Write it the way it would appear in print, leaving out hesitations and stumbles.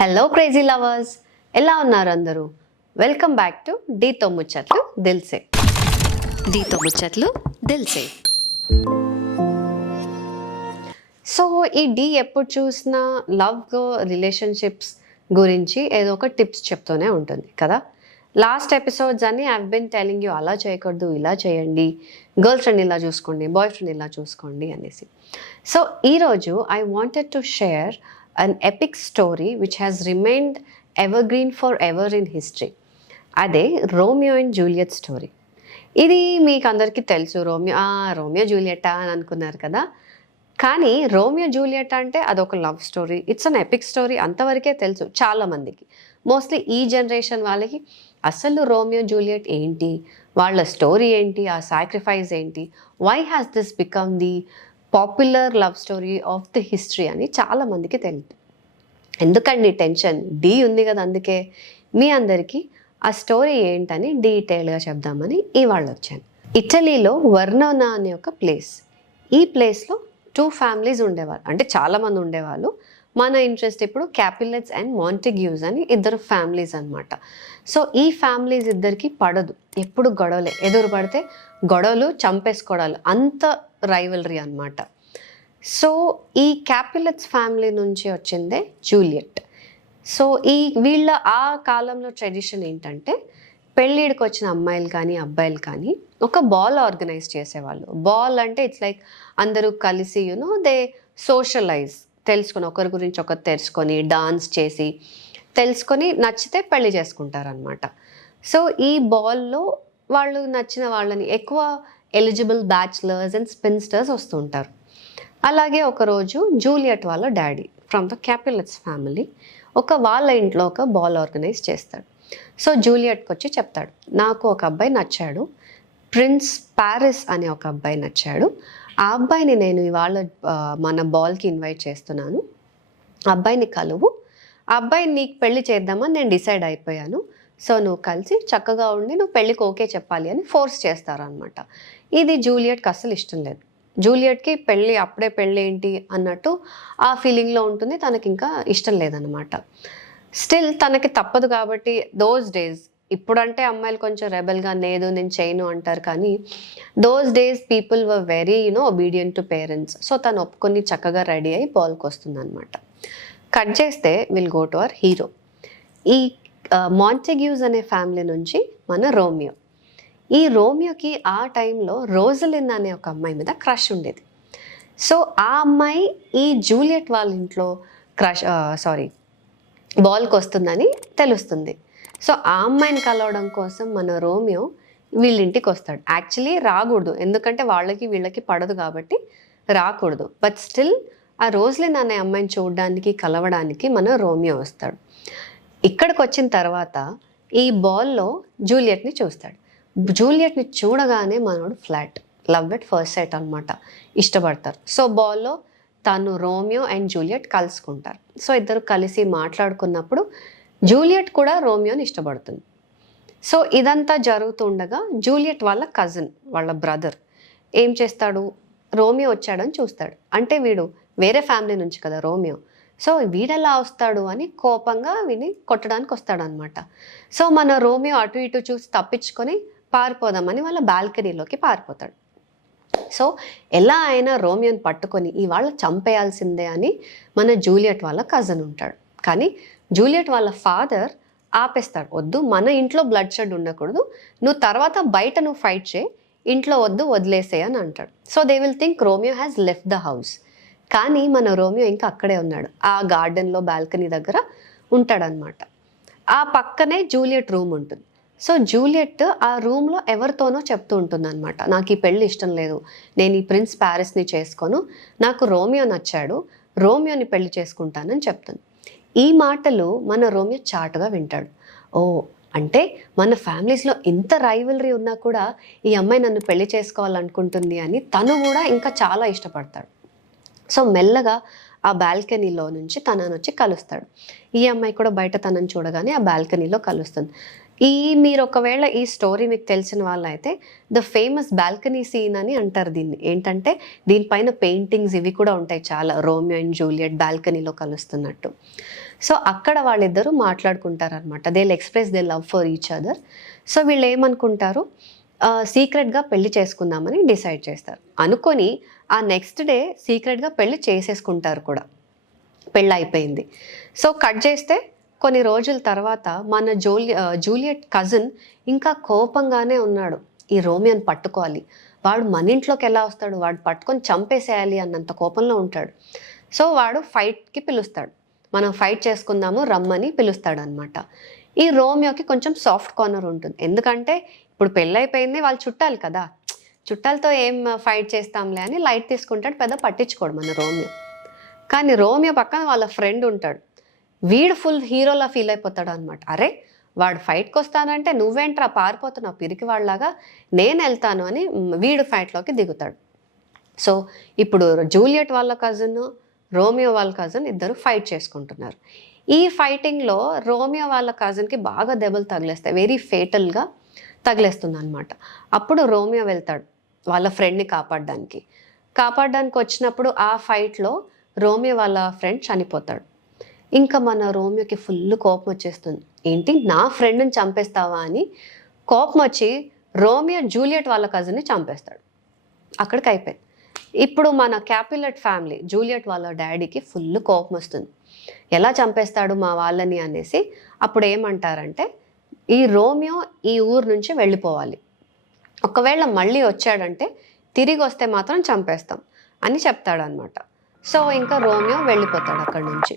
Hello crazy lovers, ఎలా ఉన్నారు అందరూ? వెల్కమ్ బ్యాక్ టు డీతో ముచ్చట్లు దిల్సే. డీతో ముచ్చట్లు దిల్సే. సో ఈ డీ ఎప్పుడు చూసినా లవ్ రిలేషన్షిప్స్ గురించి ఏదో ఒక టిప్స్ చెప్తూనే ఉంటుంది కదా. లాస్ట్ ఎపిసోడ్స్ అన్ని ఐ బిన్ టెలింగ్ యూ అలా చేయకూడదు, ఇలా చేయండి, గర్ల్ ఫ్రెండ్ ఇలా చూసుకోండి, బాయ్ ఫ్రెండ్ ఇలా చూసుకోండి అనేసి. సో ఈరోజు I wanted to share an epic story which has remained evergreen forever in history. అదే రోమియో అండ్ జూలియట్ స్టోరీ. ఇది మీకు అందరికీ తెలుసు, రోమియో జూలియటా అని అనుకున్నారు కదా. కానీ రోమియో జూలియట్ అంటే అదొక love story, it's an epic story అంతవరకే తెలుసు చాలామందికి. మోస్ట్లీ ఈ జనరేషన్ వాళ్ళకి అసలు రోమియో జూలియట్ ఏంటి, వాళ్ళ స్టోరీ ఏంటి, ఆ సాక్రిఫైస్ ఏంటి, why has this become the popular love story of the history అని చాలామందికి తెలియదు. ఎందుకండి టెన్షన్, డీ ఉంది కదా, అందుకే మీ అందరికీ ఆ స్టోరీ ఏంటని డీటెయిల్గా చెప్దామని ఇవాళ వచ్చాను. ఇటలీలో వర్నోనా అనే ఒక ప్లేస్. ఈ ప్లేస్లో 2 ఫ్యామిలీస్ ఉండేవాళ్ళు, అంటే చాలామంది ఉండేవాళ్ళు. మన ఇంట్రెస్ట్ ఇప్పుడు క్యాపిలెట్స్ అండ్ మాంటెగ్యూస్ అని 2 ఫ్యామిలీస్ అనమాట. సో ఈ ఫ్యామిలీస్ ఇద్దరికి పడదు, ఎప్పుడు గొడవలే, ఎదురు పడితే గొడవలు, చంపేసుకోవడాలు, అంత రైవలరీ అనమాట. సో ఈ క్యాపిలెట్స్ ఫ్యామిలీ నుంచి వచ్చిందే జూలియట్. సో వీళ్ళ ఆ కాలంలో ట్రెడిషన్ ఏంటంటే, పెళ్ళిడికి వచ్చిన అమ్మాయిలు కానీ అబ్బాయిలు కానీ ఒక బాల్ ఆర్గనైజ్ చేసేవాళ్ళు. బాల్ అంటే ఇట్స్ లైక్ అందరూ కలిసి దే సోషలైజ్, తెలుసుకొని ఒకరి గురించి ఒకరు తెలుసుకొని, డాన్స్ చేసి తెలుసుకొని నచ్చితే పెళ్లి చేసుకుంటారనమాట. సో ఈ బాల్లో వాళ్ళు నచ్చిన వాళ్ళని, ఎక్కువ ఎలిజిబుల్ బ్యాచులర్స్ అండ్ స్పిన్స్టర్స్ వస్తూ ఉంటారు. అలాగే ఒకరోజు జూలియట్ వాళ్ళ డాడీ ఫ్రమ్ ద క్యాపిలెట్స్ ఫ్యామిలీ వాళ్ళ ఇంట్లో ఒక బాల్ ఆర్గనైజ్ చేస్తాడు. సో జూలియట్కి వచ్చి చెప్తాడు, నాకు ఒక అబ్బాయి నచ్చాడు, ప్రిన్స్ ప్యారిస్ అనే ఒక అబ్బాయి నచ్చాడు, ఆ అబ్బాయిని నేను ఇవాళ మన బాల్కి ఇన్వైట్ చేస్తున్నాను, ఆ అబ్బాయిని కలువు, ఆ అబ్బాయిని నీకు పెళ్లి చేద్దామని నేను డిసైడ్ అయిపోయాను, సో నువ్వు కలిసి చక్కగా ఉండి నువ్వు పెళ్ళికి ఓకే చెప్పాలి అని ఫోర్స్ చేస్తారనమాట. ఇది జూలియట్కి అస్సలు ఇష్టం లేదు. జూలియట్కి పెళ్ళి, అప్పుడే పెళ్ళి ఏంటి అన్నట్టు ఆ ఫీలింగ్లో ఉంటుంది, తనకి ఇంకా ఇష్టం లేదనమాట. స్టిల్ తనకి తప్పదు కాబట్టి దోస్ డేస్, ఇప్పుడంటే అమ్మాయిలు కొంచెం రెబెల్గా లేదు నేను చేయను అంటారు, కానీ those days people were very obedient to parents. So తను ఒప్పుకొని చక్కగా రెడీ అయ్యి బాల్కి వస్తుంది అనమాట. కట్ చేస్తే will go to our hero. ఈ మాంటెగ్యూస్ అనే ఫ్యామిలీ నుంచి మన రోమియో. ఈ రోమియోకి ఆ టైంలో రోజలిన్ అనే ఒక అమ్మాయి మీద క్రష్ ఉండేది. సో ఆ అమ్మాయి ఈ జూలియట్ వాళ్ళ ఇంట్లో బాల్కి వస్తుందని తెలుస్తుంది. సో ఆ అమ్మాయిని కలవడం కోసం మన రోమియో వీళ్ళింటికి వస్తాడు. యాక్చువల్లీ రాకూడదు, ఎందుకంటే వాళ్ళకి వీళ్ళకి పడదు కాబట్టి రాకూడదు. బట్ స్టిల్ ఆ రోజలిన్ అనే అమ్మాయిని చూడడానికి, కలవడానికి మన రోమియో వస్తాడు. ఇక్కడికి వచ్చిన తర్వాత ఈ బాల్లో జూలియట్ని చూస్తాడు. జూలియట్ని చూడగానే మనోడు flat, love at first sight అనమాట, ఇష్టపడతారు. సో బాల్లో తను రోమియో అండ్ జూలియట్ కలుసుకుంటారు. సో ఇద్దరు కలిసి మాట్లాడుకున్నప్పుడు జూలియట్ కూడా రోమియోని ఇష్టపడుతుంది. సో ఇదంతా జరుగుతుండగా జూలియట్ వాళ్ళ కజిన్, వాళ్ళ బ్రదర్ ఏం చేస్తాడు, రోమియో వచ్చాడని చూస్తాడు. అంటే వీడు వేరే ఫ్యామిలీ నుంచి కదా రోమియో, సో వీడెలా వస్తాడు అని కోపంగా వీని కొట్టడానికి వస్తాడనమాట. సో మన రోమియో అటు ఇటు చూసి తప్పించుకొని పారిపోదామని వాళ్ళ బాల్కనీలోకి పారిపోతాడు. సో ఎలా అయినా రోమియోని పట్టుకొని ఇవాళ చంపేయాల్సిందే అని మన జూలియట్ వాళ్ళ కజిన్ ఉంటాడు. కానీ జూలియట్ వాళ్ళ ఫాదర్ ఆపేస్తాడు, వద్దు, మన ఇంట్లో బ్లడ్ షెడ్ ఉండకూడదు, నువ్వు తర్వాత బయట నువ్వు ఫైట్ చేయి, ఇంట్లో వద్దు, వదిలేసే అని అంటాడు. So they will think Romeo has left the house. కానీ మన రోమియో ఇంకా అక్కడే ఉన్నాడు, ఆ గార్డెన్లో బాల్కనీ దగ్గర ఉంటాడనమాట. ఆ పక్కనే జూలియట్ రూమ్ ఉంటుంది. సో జూలియట్ ఆ రూమ్లో ఎవరితోనో చెప్తూ ఉంటుంది అనమాట, నాకు ఈ పెళ్ళి ఇష్టం లేదు, నేను ఈ ప్రిన్స్ ప్యారిస్ని చేసుకోను, నాకు రోమియో నచ్చాడు, రోమియోని పెళ్లి చేసుకుంటానని చెప్తుంది. ఈ మాటలు మన రోమియో చాటుగా వింటాడు. ఓ, అంటే మన ఫ్యామిలీస్లో ఇంత రైవలరీ ఉన్నా కూడా ఈ అమ్మాయి నన్ను పెళ్లి చేసుకోవాలనుకుంటుంది అని తను కూడా ఇంకా చాలా ఇష్టపడతాడు. సో మెల్లగా ఆ బాల్కనీలో నుంచి తనని వచ్చి కలుస్తాడు. ఈ అమ్మాయి కూడా బయట తనని చూడగానే ఆ బాల్కనీలో కలుస్తుంది. మీరు ఒకవేళ ఈ స్టోరీ మీకు తెలిసిన వాళ్ళైతే ద ఫేమస్ బాల్కనీ సీన్ అని అంటారు దీన్ని. ఏంటంటే దీనిపైన పెయింటింగ్స్ ఇవి కూడా ఉంటాయి చాలా, రోమియో అండ్ జూలియట్ బాల్కనీలో కలుస్తున్నట్టు. సో అక్కడ వాళ్ళిద్దరూ మాట్లాడుకుంటారనమాట. They will express they love for each other. So వీళ్ళు ఏమనుకుంటారు, సీక్రెట్‌గా పెళ్లి చేసుకుందామని డిసైడ్ చేస్తారు. అనుకొని ఆ నెక్స్ట్ డే సీక్రెట్‌గా పెళ్లి చేసేసుకుంటారు కూడా. పెళ్ళయిపోయింది. సో కట్ చేస్తే కొన్ని రోజుల తర్వాత మన జూలియట్ కజిన్ ఇంకా కోపంగానే ఉన్నాడు. ఈ రోమియోని పట్టుకోవాలి, వాడు మన ఇంట్లోకి ఎలా వస్తాడు, వాడు పట్టుకొని చంపేసేయాలి అన్నంత కోపంలో ఉంటాడు. సో వాడు ఫైట్కి పిలుస్తాడు, మనం ఫైట్ చేసుకుందాము రమ్మని పిలుస్తాడనమాట. ఈ రోమియోకి కొంచెం సాఫ్ట్ కార్నర్ ఉంటుంది, ఎందుకంటే ఇప్పుడు పెళ్ళైపోయింది, వాళ్ళు చుట్టాలు కదా, చుట్టాలతో ఏం ఫైట్ చేస్తాంలే అని లైట్ తీసుకుంటాడు, పెద్ద పట్టించుకోడు మన రోమియో. కానీ రోమియో పక్కన వాళ్ళ ఫ్రెండ్ ఉంటాడు, వీడు ఫుల్ హీరోలా ఫీల్ అయిపోతాడు అనమాట. అరే వాడు ఫైట్కి వస్తానంటే నువ్వేంట్రా పారిపోతున్నావు పిరికి వాళ్ళలాగా, నేను వెళ్తాను అని వీడు ఫైట్లోకి దిగుతాడు. సో ఇప్పుడు జూలియట్ వాళ్ళ కజిన్, రోమియో వాళ్ళ కజిన్ ఇద్దరు ఫైట్ చేసుకుంటున్నారు. ఈ ఫైటింగ్లో రోమియో వాళ్ళ కజిన్కి బాగా దెబ్బలు తగిలేస్తాయి, వెరీ ఫేటల్గా తగిలేస్తుంది అనమాట. అప్పుడు రోమియో వెళ్తాడు వాళ్ళ ఫ్రెండ్ని కాపాడడానికి వచ్చినప్పుడు ఆ ఫైట్లో రోమియో వాళ్ళ ఫ్రెండ్ చనిపోతాడు. ఇంకా మన రోమియోకి ఫుల్ కోపం వచ్చేస్తుంది, ఏంటి నా ఫ్రెండ్ని చంపేస్తావా అని కోపం వచ్చి రోమియో జూలియట్ వాళ్ళ కజిన్ని చంపేస్తాడు. అక్కడికి అయిపోయింది. ఇప్పుడు మన క్యాపులెట్ ఫ్యామిలీ, జూలియట్ వాళ్ళ డాడీకి ఫుల్ కోపం వస్తుంది, ఎలా చంపేస్తాడు మా వాళ్ళని అనేసి. అప్పుడు ఏమంటారంటే ఈ రోమియో ఈ ఊరు నుంచి వెళ్ళిపోవాలి, ఒకవేళ మళ్ళీ వచ్చాడంటే తిరిగి వస్తే మాత్రం చంపేస్తాం అని చెప్తాడనమాట. సో ఇంకా రోమియో వెళ్ళిపోతాడు అక్కడి నుంచి.